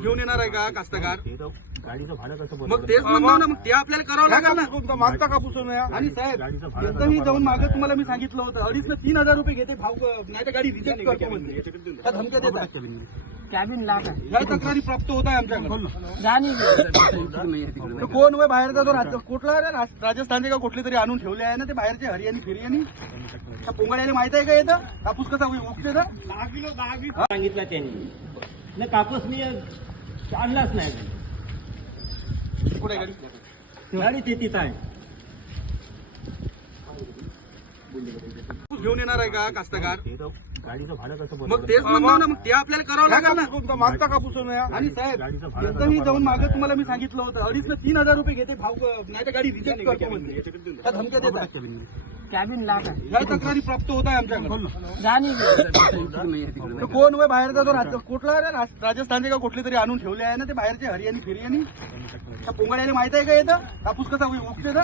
घेऊन येणार आहे का कास्तकार? गाडीचं भाडं कसं मग तेच म्हणतो ना, मग ते आपल्याला करावं लागेल ना. मागता कापूस आणि साहेब एकदमही जाऊन मागे तुम्हाला मी सांगितलं होतं 2,500 ते 3,000 रुपये घेते भाव, नाही तर गाडी रिजेक्ट करतो म्हणजे त्या धमक्या देतात. कॅबिन लाट आहे. काही तक्रारी प्राप्त होत आहे आमच्याकडे. जाणी तर कोण वय बाहेरचा तो कुठला रे राजस्थानचे का कुठले तरी आणून ठेवले आहे ना ते बाहेरचे हरियाणी फिरियाणी. त्या पोंगाड्याला माहित आहे का येतं कापूस कसा उगते तर? सांगितलं त्यांनी न कापूस मी आणलाच नाही. कुठे आहे गाडी? गाडी ते तिथं आहे. घेऊन येणार आहे का कास्तकार? गाडीचं भाडं कसं मग तेच म्हणतो ना, मग ते आपल्याला करावं लागेल ना. मागता कापूस आणि साहेब एकदमही जाऊन मागे तुम्हाला मी सांगितलं होतं 2,500 ते 3,000 रुपये घेते भाव, नाही तर गाडी रिजेक्ट करतो म्हणजे त्या धमक्या देतात. कॅबिन लाट आहे. काही तक्रारी प्राप्त होत आहे आमच्याकडे. जाणी तर कोण वय बाहेरचा तो कुठला रे राजस्थानचे का कुठले तरी आणून ठेवले आहे ना ते बाहेरचे हरियाणी फिरियाणी. त्या पोंगाड्याला माहित आहे का येतं कापूस कसा उगते तर?